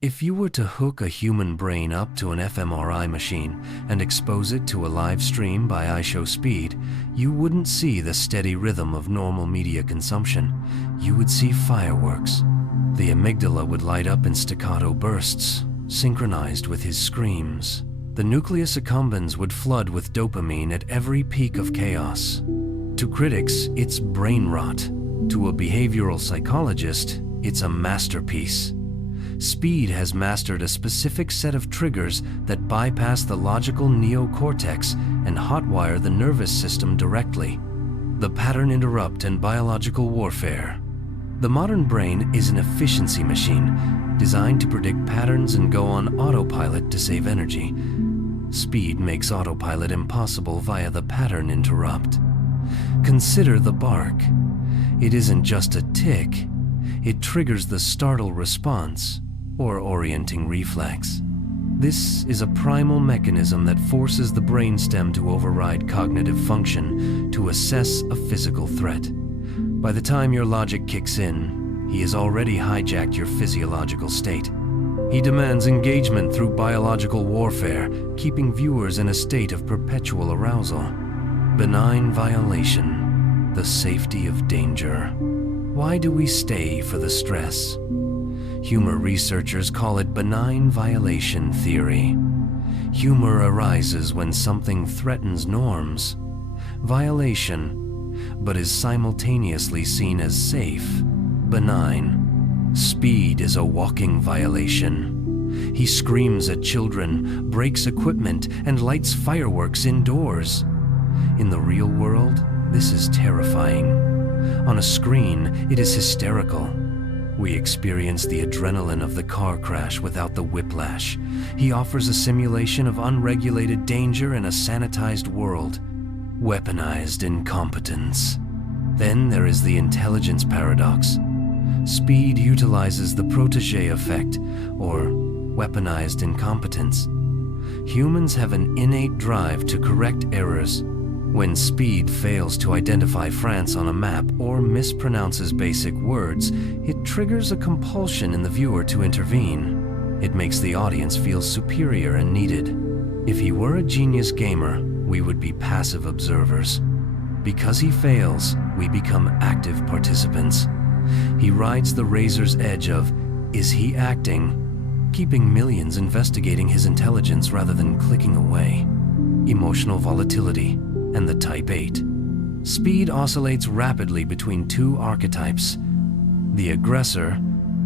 If you were to hook a human brain up to an fMRI machine and expose it to a live stream by IShowSpeed, you wouldn't see the steady rhythm of normal media consumption. You would see fireworks. The amygdala would light up in staccato bursts, synchronized with his screams. The nucleus accumbens would flood with dopamine at every peak of chaos. To critics, it's brain rot. To a behavioral psychologist, it's a masterpiece. Speed has mastered a specific set of triggers that bypass the logical neocortex and hotwire the nervous system directly. The pattern interrupt and biological warfare. The modern brain is an efficiency machine designed to predict patterns and go on autopilot to save energy. Speed makes autopilot impossible via the pattern interrupt. Consider the bark. It isn't just a tick. It triggers the startle response, or orienting reflex. This is a primal mechanism that forces the brainstem to override cognitive function to assess a physical threat. By the time your logic kicks in, he has already hijacked your physiological state. He demands engagement through biological warfare, keeping viewers in a state of perpetual arousal. Benign violation, the safety of danger. Why do we stay for the stress? Humor researchers call it benign violation theory. Humor arises when something threatens norms. Violation, but is simultaneously seen as safe, benign. Speed is a walking violation. He screams at children, breaks equipment, and lights fireworks indoors. In the real world, this is terrifying. On a screen, it is hysterical. We experience the adrenaline of the car crash without the whiplash. He offers a simulation of unregulated danger in a sanitized world. Weaponized incompetence. Then there is the intelligence paradox. Speed utilizes the protege effect, or weaponized incompetence. Humans have an innate drive to correct errors. When speed fails to identify France on a map or mispronounces basic words, it triggers a compulsion in the viewer to intervene. It makes the audience feel superior and needed. If he were a genius gamer, we would be passive observers. Because he fails, we become active participants. He rides the razor's edge of, is he acting? Keeping millions investigating his intelligence rather than clicking away. Emotional volatility. And the Type 8. Speed oscillates rapidly between two archetypes, the aggressor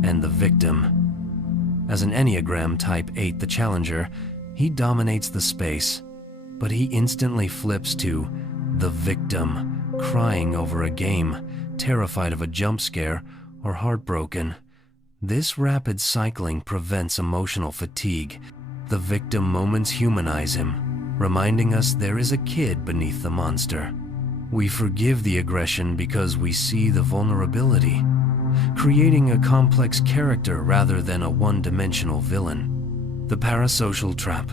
and the victim. As an Enneagram Type 8, the challenger, he dominates the space, but he instantly flips to the victim, crying over a game, terrified of a jump scare, or heartbroken. This rapid cycling prevents emotional fatigue. The victim moments humanize him, reminding us there is a kid beneath the monster. We forgive the aggression because we see the vulnerability, creating a complex character rather than a one-dimensional villain. The parasocial trap.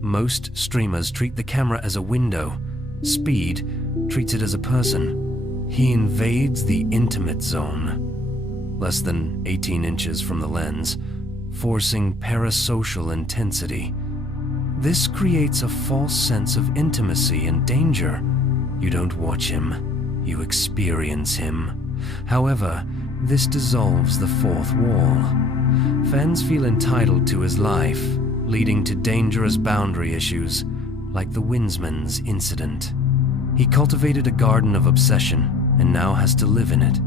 Most streamers treat the camera as a window. Speed treats it as a person. He invades the intimate zone, less than 18 inches from the lens, forcing parasocial intensity. This creates a false sense of intimacy and danger. You don't watch him, you experience him. However, this dissolves the fourth wall. Fans feel entitled to his life, leading to dangerous boundary issues, like the Winsman's incident. He cultivated a garden of obsession and now has to live in it.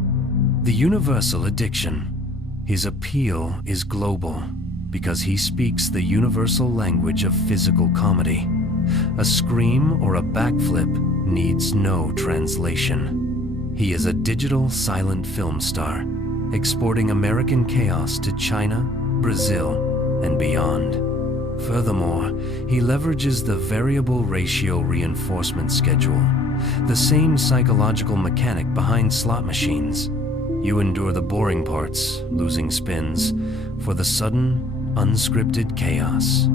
The universal addiction. His appeal is global, because he speaks the universal language of physical comedy. A scream or a backflip needs no translation. He is a digital silent film star, exporting American chaos to China, Brazil, and beyond. Furthermore, he leverages the variable ratio reinforcement schedule, the same psychological mechanic behind slot machines. You endure the boring parts, losing spins, for the sudden, unscripted chaos.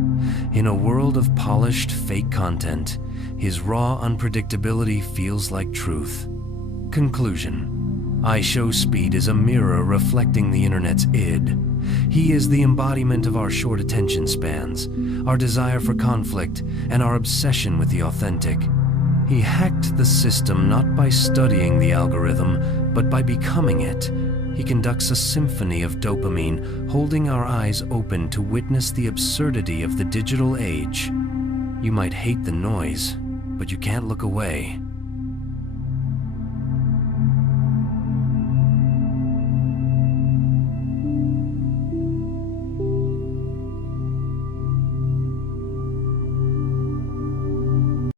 In a world of polished, fake content, his raw unpredictability feels like truth. Conclusion. IShowSpeed is a mirror reflecting the internet's id. He is the embodiment of our short attention spans, our desire for conflict, and our obsession with the authentic. He hacked the system not by studying the algorithm, but by becoming it. He conducts a symphony of dopamine, holding our eyes open to witness the absurdity of the digital age. You might hate the noise, but you can't look away.